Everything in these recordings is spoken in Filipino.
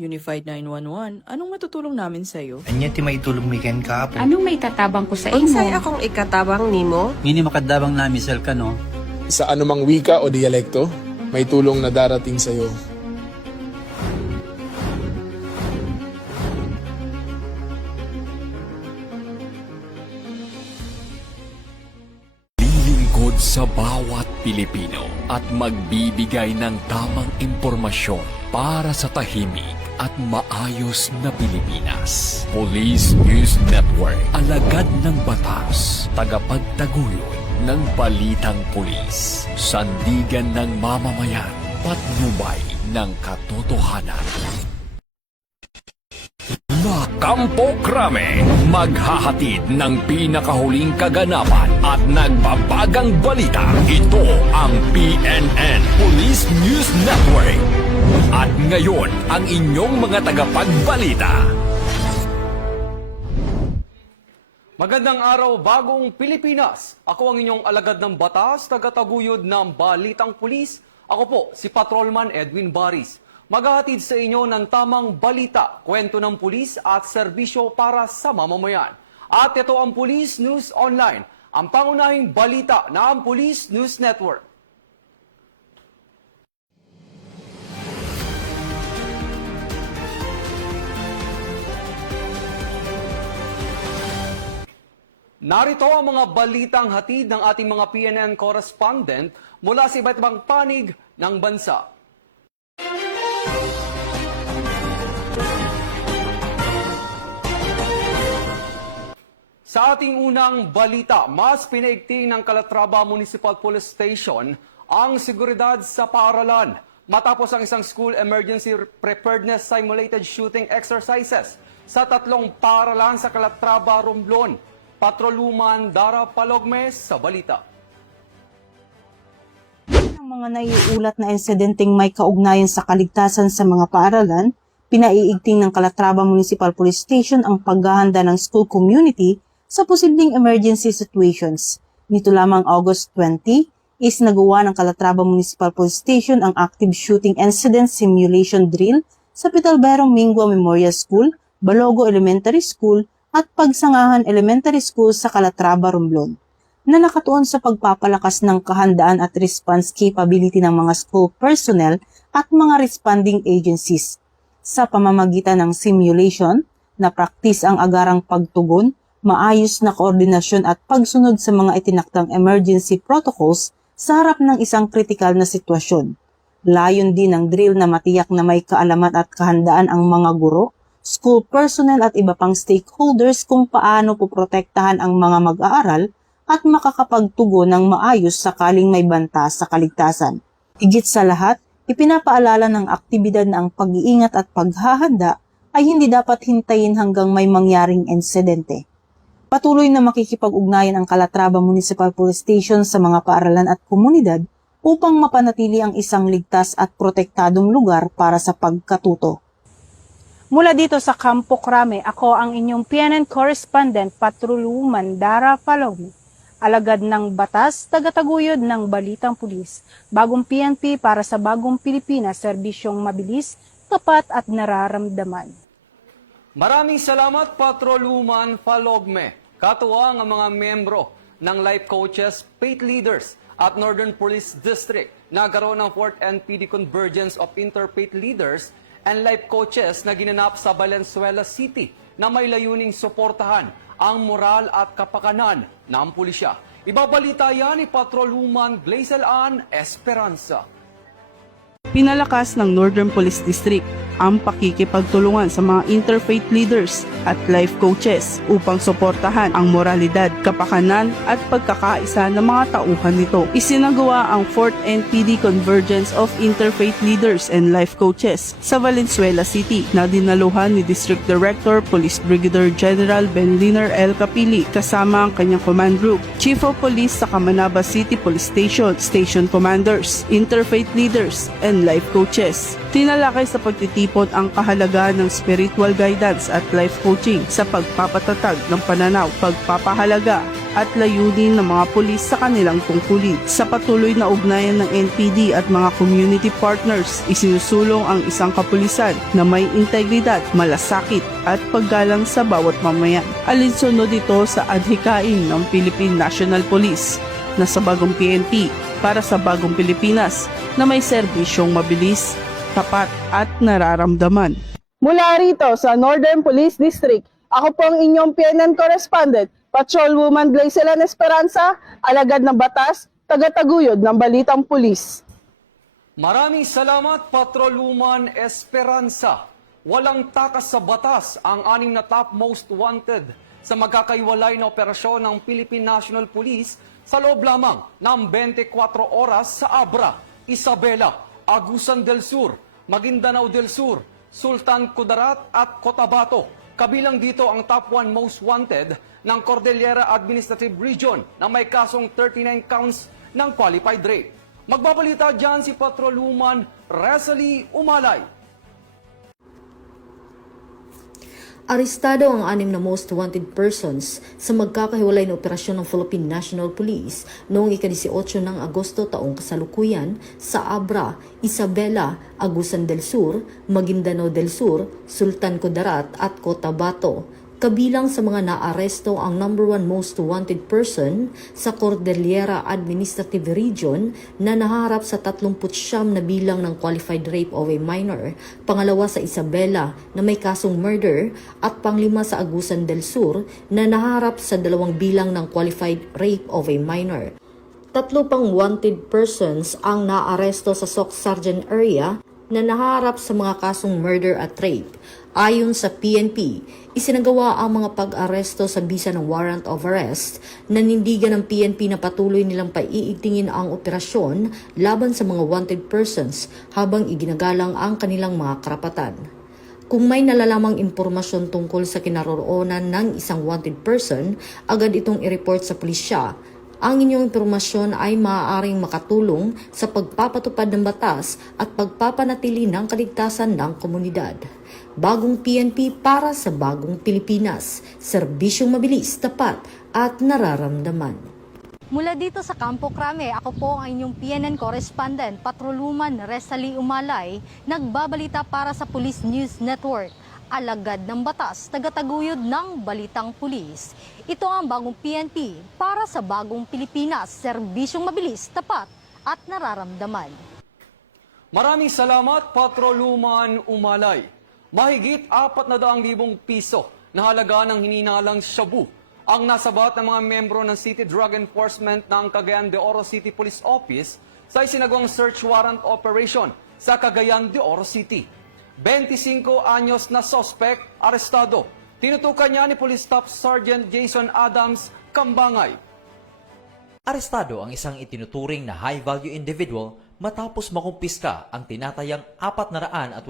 Unified 911, anong matutulong namin sa'yo? Anya ti may tulong miken ka po. Anong may tatabang ko sa imo? Unsay akong ikatabang nimo? Ngini makadabang na misal ka no. Sa anumang wika o dialekto, may tulong na darating sa iyo. Lilingkod sa bawat Pilipino at magbibigay ng tamang impormasyon para sa tahimik at maayos na Pilipinas. Police News Network, alagad ng batas, tagapagtaguyod ng balitang pulis, sandigan ng mamamayan, patnubay ng katotohanan. La Campo Crame, maghahatid ng pinakahuling kaganapan at nagbabagang balita. Ito ang PNN Police News Network. At ngayon, ang inyong mga tagapagbalita. Magandang araw, bagong Pilipinas. Ako ang inyong alagad ng batas, tagataguyod ng Balitang Pulis. Ako po, si Patrolman Edwin Baris. Maghahatid sa inyo ng tamang balita, kwento ng pulis at serbisyo para sa mamamayan. At ito ang Police News Online, ang pangunahing balita ng Police News Network. Narito ang mga balitang hatid ng ating mga PNN correspondent mula sa iba't ibang panig ng bansa. Sa ating unang balita, mas pinaigting ng Calatrava Municipal Police Station ang seguridad sa paaralan matapos ang isang school emergency preparedness simulated shooting exercises sa 3 paaralan sa Calatrava, Romblon. Patroluman Dara Palogmes sa balita. Ang mga naiulat na insidenteng may kaugnayan sa kaligtasan sa mga paaralan, pinaiigting ng Calatrava Municipal Police Station ang paghahanda ng school community sa posibleng emergency situations. Nito lamang August 20, is nagawa ng Calatrava Municipal Police Station ang active shooting incident simulation drill sa Pitalberong Mingua Memorial School, Balogo Elementary School, at Pagsangahan Elementary School sa Calatrava, Romblon, na nakatuon sa pagpapalakas ng kahandaan at response capability ng mga school personnel at mga responding agencies. Sa pamamagitan ng simulation, na praktis ang agarang pagtugon, maayos na koordinasyon at pagsunod sa mga itinaktang emergency protocols sa harap ng isang kritikal na sitwasyon. Layon din ng drill na matiyak na may kaalaman at kahandaan ang mga guro, school personnel at iba pang stakeholders kung paano poprotektahan ang mga mag-aaral at makakapagtugon ng maayos sakaling may banta sa kaligtasan. Higit sa lahat, ipinapaalala ng aktibidad na ang pag-iingat at paghahanda ay hindi dapat hintayin hanggang may mangyaring insidente. Patuloy na makikipag-ugnayan ang Calatrava Municipal Police Station sa mga paaralan at komunidad upang mapanatili ang isang ligtas at protektadong lugar para sa pagkatuto. Mula dito sa Campo Crame, ako ang inyong PNN correspondent, Patroluman Dara Palogmes, alagad ng batas, tagataguyod ng Balitang Pulis, bagong PNP para sa bagong Pilipinas, serbisyong mabilis, tapat at nararamdaman. Maraming salamat, Patroluman Palogme. Katuwang ang mga membro ng Life Coaches, Faith Leaders at Northern Police District. Nagkaroon ng 4th NPD Convergence of Interfaith Leaders and Life Coaches na ginanap sa Valenzuela City na may layuning suportahan ang moral at kapakanan ng pulisya. Ibabalita yan ni Patroluman Glazel Ann Esperanza. Pinalakas ng Northern Police District ang pakikipagtulungan sa mga interfaith leaders at life coaches upang suportahan ang moralidad, kapakanan at pagkakaisa ng mga tauhan nito. Isinagawa ang 4th NPD Convergence of Interfaith Leaders and Life Coaches sa Valenzuela City na dinaluhan ni District Director Police Brigadier General Benliner L. Capili kasama ang kanyang command group, Chief of Police sa Camanaba City Police Station, Station Commanders, Interfaith Leaders and Life Coaches. Tinalakay sa pagtitipon ang kahalagahan ng spiritual guidance at life coaching sa pagpapatatag ng pananaw, pagpapahalaga at layunin ng mga pulis sa kanilang tungkulin. Sa patuloy na ugnayan ng NPD at mga community partners, isinusulong ang isang kapulisan na may integridad, malasakit at paggalang sa bawat mamayan. Alinsunod ito sa adhikain ng Philippine National Police na sa bagong PNP para sa bagong Pilipinas na may serbisyong mabilis, tapat at nararamdaman. Mula rito sa Northern Police District, ako po ang inyong PNN correspondent, Patrolwoman Glycelan Esperanza, alagad ng batas, tagataguyod ng Balitang Pulis. Maraming salamat, Patrolwoman Esperanza. Walang takas sa batas ang 6 na top most wanted sa magkakaiwalay na operasyon ng Philippine National Police sa loob lamang ng 24 oras sa Abra, Isabela, Agusan del Sur, Maguindanao del Sur, Sultan Kudarat at Cotabato. Kabilang dito ang top 1 most wanted ng Cordillera Administrative Region na may kasong 39 counts ng qualified rape. Magbabalita dyan si Patrolwoman Rosalie Umalay. Arestado ang 6 na most wanted persons sa magkakahiwalay na operasyon ng Philippine National Police noong ika-18 ng Agosto taong kasalukuyan sa Abra, Isabela, Agusan del Sur, Maguindanao del Sur, Sultan Kudarat at Cotabato. Kabilang sa mga naaresto ang number 1 most wanted person sa Cordillera Administrative Region na naharap sa 39 na bilang ng qualified rape of a minor, pangalawa sa Isabela na may kasong murder at panglima sa Agusan del Sur na naharap sa 2 bilang ng qualified rape of a minor. 3 pang wanted persons ang naaresto sa Soc Sargent area na naharap sa mga kasong murder at rape. Ayon sa PNP, isinagawa ang mga pag-aresto sa bisa ng warrant of arrest. Nanindigan ng PNP na patuloy nilang paiigtingin ang operasyon laban sa mga wanted persons habang iginagalang ang kanilang mga karapatan. Kung may nalalamang impormasyon tungkol sa kinaroroonan ng isang wanted person, agad itong i-report sa pulisya. Ang inyong impormasyon ay maaaring makatulong sa pagpapatupad ng batas at pagpapanatili ng kaligtasan ng komunidad. Bagong PNP para sa bagong Pilipinas. Serbisyong mabilis, tapat at nararamdaman. Mula dito sa Campo Crame, ako po ang inyong PNN correspondent, Patrolwoman Rosalie Umalay, nagbabalita para sa Police News Network. Alagad ng batas, tagataguyod ng Balitang Pulis. Ito ang bagong PNP para sa bagong Pilipinas, serbisyong mabilis, tapat at nararamdaman. Maraming salamat, Patrolwoman Umalay. Mahigit 400,000 piso na halaga ng hininalang shabu ang nasabat ng mga membro ng City Drug Enforcement ng Cagayan de Oro City Police Office sa isinagawang search warrant operation sa Cagayan de Oro City. 25 anyos na suspect arestado. Tinutukan niya ni Police Staff Sergeant Jason Adams Kambangay. Arestado ang isang itinuturing na high-value individual matapos makumpiska ang tinatayang 408,000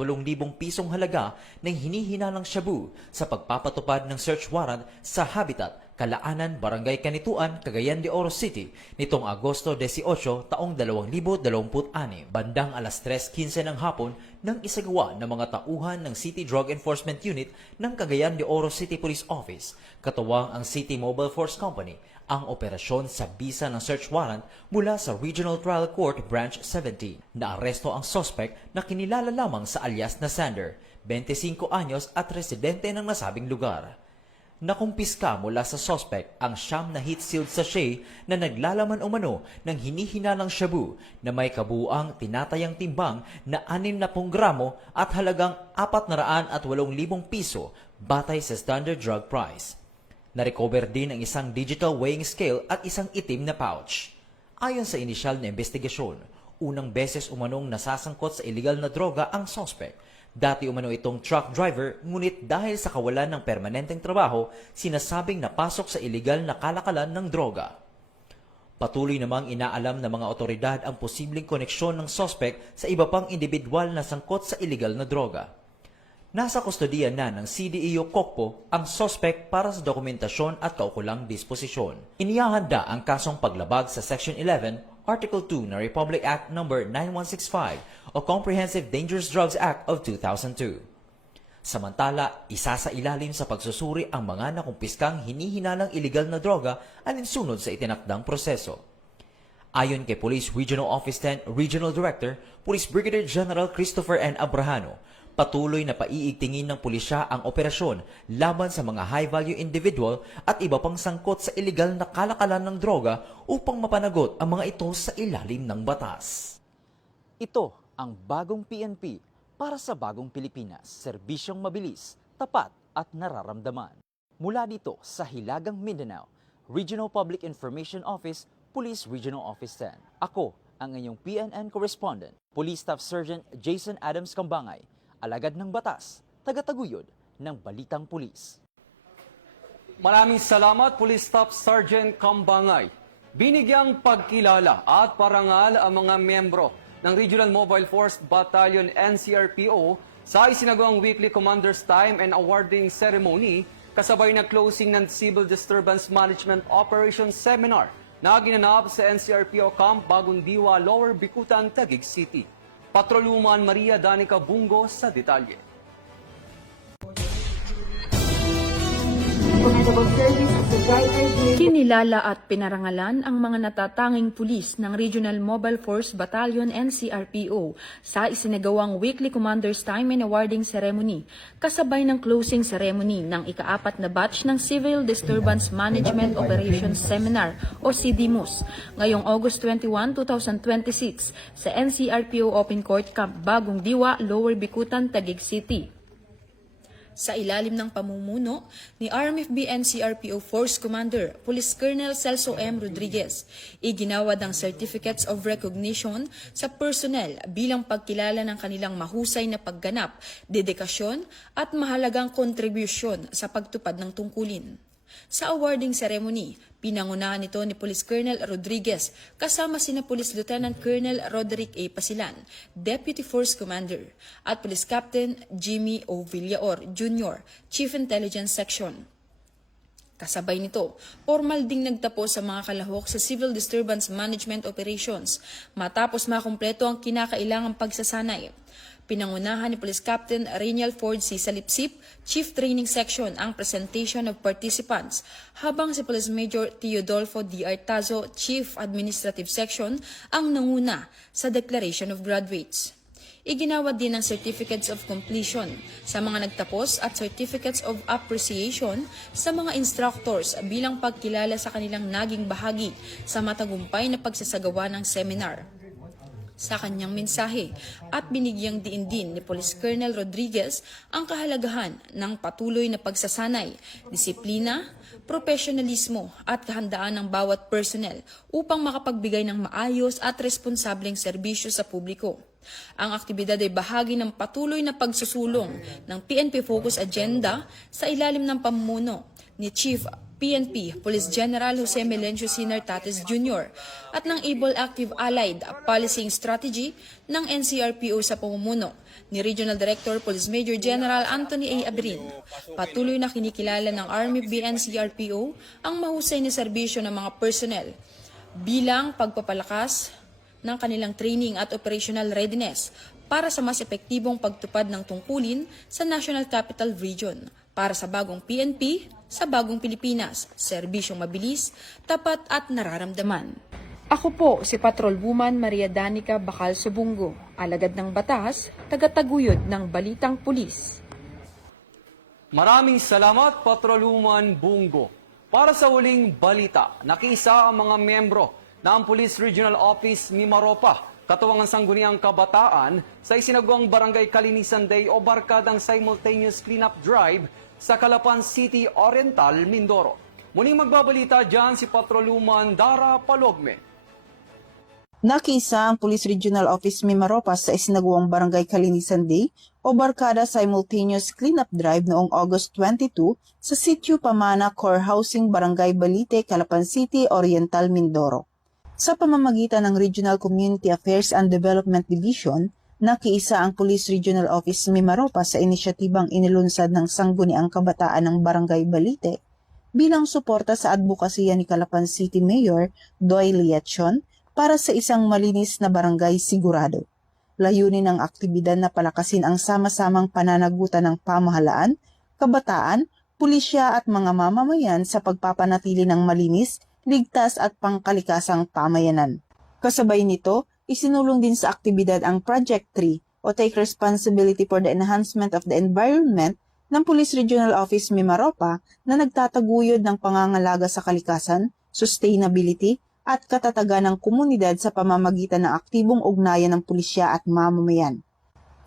pisong halaga ng hinihinalang shabu sa pagpapatupad ng search warrant sa Habitat, Kalaanan, Barangay Kanituan, Cagayan de Oro City nitong Agosto 18 taong 2026. Bandang alas 3:15 ng hapon nang isagawa ng mga tauhan ng City Drug Enforcement Unit ng Cagayan de Oro City Police Office, katuwang ang City Mobile Force Company, ang operasyon sa bisa ng search warrant mula sa Regional Trial Court Branch 17. Naaresto ang suspect na kinilala lamang sa alias na Sander, 25 anyos at residente ng nasabing lugar. Nakumpiska mula sa suspect ang 9 na heat-sealed sachet na naglalaman umano ng hinihinalang shabu na may kabuuang tinatayang timbang na 60 gramo at halagang 408,000 piso batay sa standard drug price. Na-recover din ang isang digital weighing scale at isang itim na pouch. Ayon sa inisyal na investigasyon, unang beses umanong nasasangkot sa illegal na droga ang suspect. Dati umano itong truck driver, ngunit dahil sa kawalan ng permanenteng trabaho, sinasabing napasok sa illegal na kalakalan ng droga. Patuloy namang inaalam ng mga otoridad ang posibleng koneksyon ng suspect sa iba pang individual na sangkot sa illegal na droga. Nasa kustodiya na ng CDEO Kokpo ang suspect para sa dokumentasyon at kaukulang disposisyon. Inihahanda ang kasong paglabag sa Section 11, Article 2 ng Republic Act No. 9165 o Comprehensive Dangerous Drugs Act of 2002. Samantala, isa sa ilalim sa pagsusuri ang mga nakumpiskang hinihinalang iligal na droga alinsunod sa itinakdang proseso. Ayon kay Police Regional Office 10 Regional Director, Police Brigadier General Christopher N. Abrahano, patuloy na paiigtingin ng pulisya ang operasyon laban sa mga high-value individual at iba pang sangkot sa iligal na kalakalan ng droga upang mapanagot ang mga ito sa ilalim ng batas. Ito ang bagong PNP para sa bagong Pilipinas, serbisyong mabilis, tapat at nararamdaman. Mula dito sa Hilagang Mindanao, Regional Public Information Office, Police Regional Office 10. Ako ang inyong PNN correspondent, Police Staff Sergeant Jason Adams Kambangay, alagad ng batas, tagataguyod ng Balitang Pulis. Maraming salamat, Police Staff Sergeant Kambangay. Binigyang pagkilala at parangal ang mga membro ng Regional Mobile Force Battalion NCRPO sa isinagawang weekly Commander's Time and Awarding Ceremony kasabay na closing ng Civil Disturbance Management Operations Seminar na ginanap sa NCRPO Camp Bagong Diwa, Lower Bicutan, Taguig City. Patroluman Maria Danica Bungo sa detalye. Kinilala at pinarangalan ang mga natatanging pulis ng Regional Mobile Force Battalion NCRPO sa isinagawang weekly Commander's Time and Awarding Ceremony kasabay ng closing ceremony ng ika-4 na batch ng Civil Disturbance Management Operations Seminar o CDMOS ngayong August 21, 2026 sa NCRPO Open Court Camp Bagong Diwa, Lower Bicutan, Taguig City. Sa ilalim ng pamumuno ni RMFB NCRPO Force Commander Police Colonel Celso M. Rodriguez, iginawad ang Certificates of Recognition sa personnel bilang pagkilala ng kanilang mahusay na pagganap, dedikasyon at mahalagang kontribusyon sa pagtupad ng tungkulin. Sa awarding ceremony, pinangunahan ito ni Police Colonel Rodriguez kasama sina Police Lieutenant Colonel Roderick A. Pasilan, Deputy Force Commander, at Police Captain Jimmy O. Villaor Jr., Chief Intelligence Section. Kasabay nito, formal ding nagtapos sa mga kalahok sa Civil Disturbance Management Operations matapos makumpleto ang kinakailangang pagsasanay. Pinangunahan ni Police Captain Rainiel Ford C. Salipsip, Chief Training Section, ang presentation of participants, habang si Police Major Teodolfo D. Artazo, Chief Administrative Section, ang nanguna sa Declaration of Graduates. Iginawad din ang Certificates of Completion sa mga nagtapos at Certificates of Appreciation sa mga instructors bilang pagkilala sa kanilang naging bahagi sa matagumpay na pagsasagawa ng seminar. Sa kanyang mensahe at binigyang diin din ni Police Colonel Rodriguez ang kahalagahan ng patuloy na pagsasanay, disiplina, profesionalismo at kahandaan ng bawat personnel upang makapagbigay ng maayos at responsableng serbisyo sa publiko. Ang aktibidad ay bahagi ng patuloy na pagsusulong ng PNP Focus Agenda sa ilalim ng pamumuno ni Chief PNP Police General Jose Melencio Sr. Tates Jr. at ng Able Active Allied Policing Strategy ng NCRPO sa pamumuno ni Regional Director Police Major General Anthony A. Abrin. Patuloy na kinikilala ng RMFB NCRPO ang mahusay na serbisyo ng mga personnel bilang pagpapalakas ng kanilang training at operational readiness para sa mas epektibong pagtupad ng tungkulin sa National Capital Region para sa bagong PNP, sa bagong Pilipinas, serbisyong mabilis, tapat at nararamdaman. Ako po si Patrolwoman Maria Danica Bacal Subungo, alagad ng batas, tagataguyod ng Balitang Pulis. Maraming salamat, Patrolwoman Bungo. Para sa huling balita, nakiisa ang mga membro ng Police Regional Office Mimaropa, katuwang ang Sangguniang Kabataan, sa isinagawang Barangay Kalinisan Day o barkadang simultaneous cleanup drive sa Calapan City, Oriental, Mindoro. Muling magbabalita dyan si Patroluman Dara Palogme. Nakiisa ang Police Regional Office Mimaropas sa isinagawang Barangay Kalinisan Day o Barkada Simultaneous Cleanup Drive noong August 22 sa Sitio Pamana Core Housing, Barangay Balite, Calapan City, Oriental, Mindoro. Sa pamamagitan ng Regional Community Affairs and Development Division, nakiisa ang Police Regional Office Mimaropas sa inisyatibang inilunsad ng Sangguniang Kabataan ng Barangay Balite bilang suporta sa advokasya ni Calapan City Mayor Doy Liachon para sa isang malinis na barangay sigurado. Layunin ng aktibidad na palakasin ang sama-samang pananagutan ng pamahalaan, kabataan, pulisya at mga mamamayan sa pagpapanatili ng malinis, ligtas at pangkalikasang pamayanan. Kasabay nito, isinulong din sa aktibidad ang Project 3 o Take Responsibility for the Enhancement of the Environment ng Police Regional Office Mimaropa na nagtataguyod ng pangangalaga sa kalikasan, sustainability at katatagan ng komunidad sa pamamagitan ng aktibong ugnayan ng pulisya at mamamayan.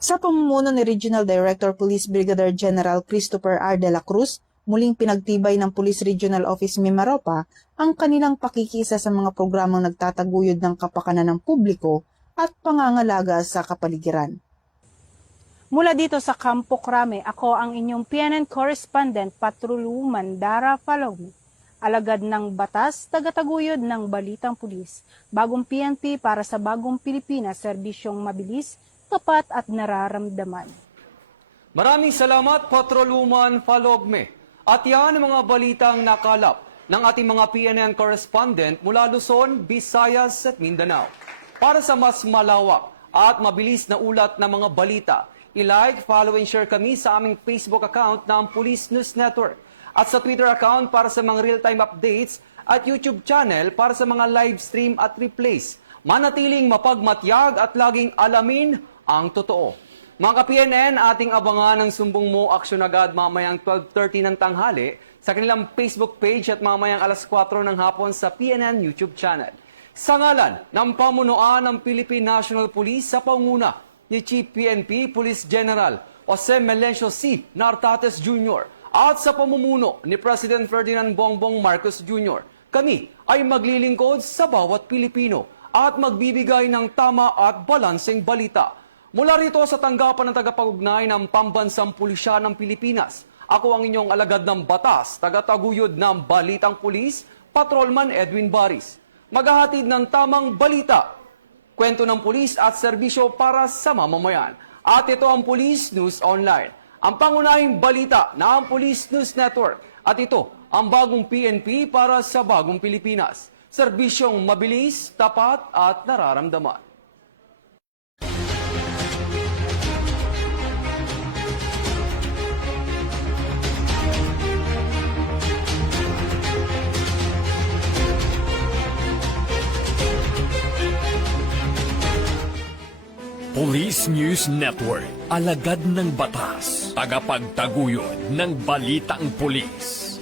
Sa pamumuno ni Regional Director Police Brigadier General Christopher R. De La Cruz, muling pinagtibay ng Police Regional Office Mimaropa ang kanilang pakikisa sa mga programang nagtataguyod ng kapakanan ng publiko at pangangalaga sa kapaligiran. Mula dito sa Campo Crame, ako ang inyong PNN correspondent Patroluman Dara Falogme. Alagad ng batas, tagataguyod ng balitang pulis. Bagong PNP para sa bagong Pilipinas, serbisyong mabilis, tapat at nararamdaman. Maraming salamat, Patroluman Falogme. At yan ang mga balitang nakalap ng ating mga PNN correspondent mula Luzon, Visayas at Mindanao. Para sa mas malawak at mabilis na ulat ng mga balita, i-like, follow and share kami sa aming Facebook account ng Police News Network at sa Twitter account para sa mga real-time updates at YouTube channel para sa mga live stream at replays. Manatiling mapagmatyag at laging alamin ang totoo. Mga ka-PNN, ating abangan ang Sumbong Mo Aksyon Agad mamayang 12:30 ng tanghali sa kanilang Facebook page at mamayang alas 4 ng hapon sa PNN YouTube channel. Sa ngalan ng pamunuan ng Philippine National Police sa panguna ni Chief PNP Police General Jose Melencio C. Nartates Jr. at sa pamumuno ni President Ferdinand Bongbong Marcos Jr. Kami ay maglilingkod sa bawat Pilipino at magbibigay ng tama at balanseng balita. Mula rito sa tanggapan ng tagapag-ugnay ng Pambansang Pulisya ng Pilipinas, ako ang inyong alagad ng batas, tagataguyod ng Balitang Pulis, Patrolman Edwin Baris. Maghahatid ng tamang balita, kwento ng pulis at serbisyo para sa mamamayan. At ito ang Police News Online, ang pangunahing balita ng Police News Network. At ito ang bagong PNP para sa bagong Pilipinas. Serbisyong mabilis, tapat at nararamdaman. Police News Network, alagad ng batas, tagapagtaguyod ng balitang pulis.